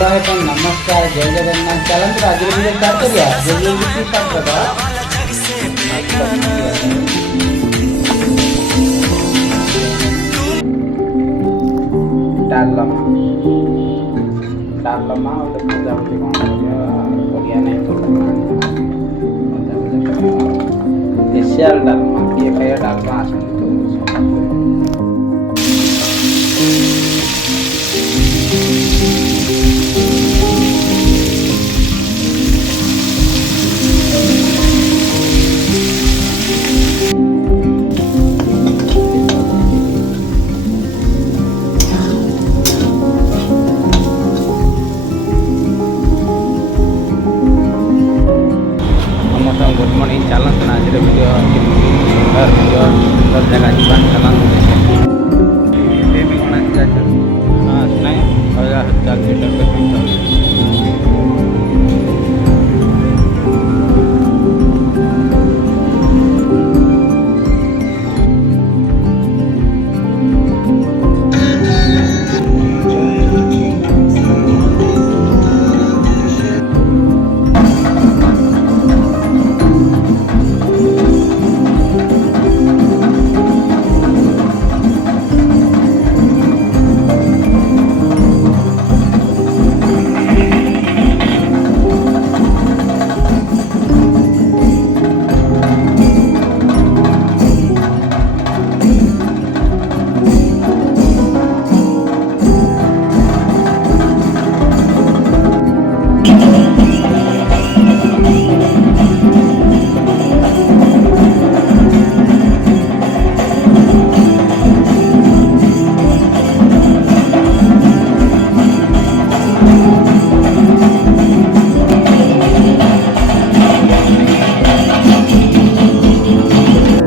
नमस्कार जय जगन्नाथ चलन आज वीडियो स्टार्ट करिए जल्दी स्टार्ट करा डालमा डालमा और पूजा पूजी कौन ओडिया नहीं स्पेशल डालमा किए खाया डालमा आसन गुड मॉर्निंग चलते आज वीडियो वीडियो सुंदर जगह जीवन चलते हाँ नहीं 1000 मीटर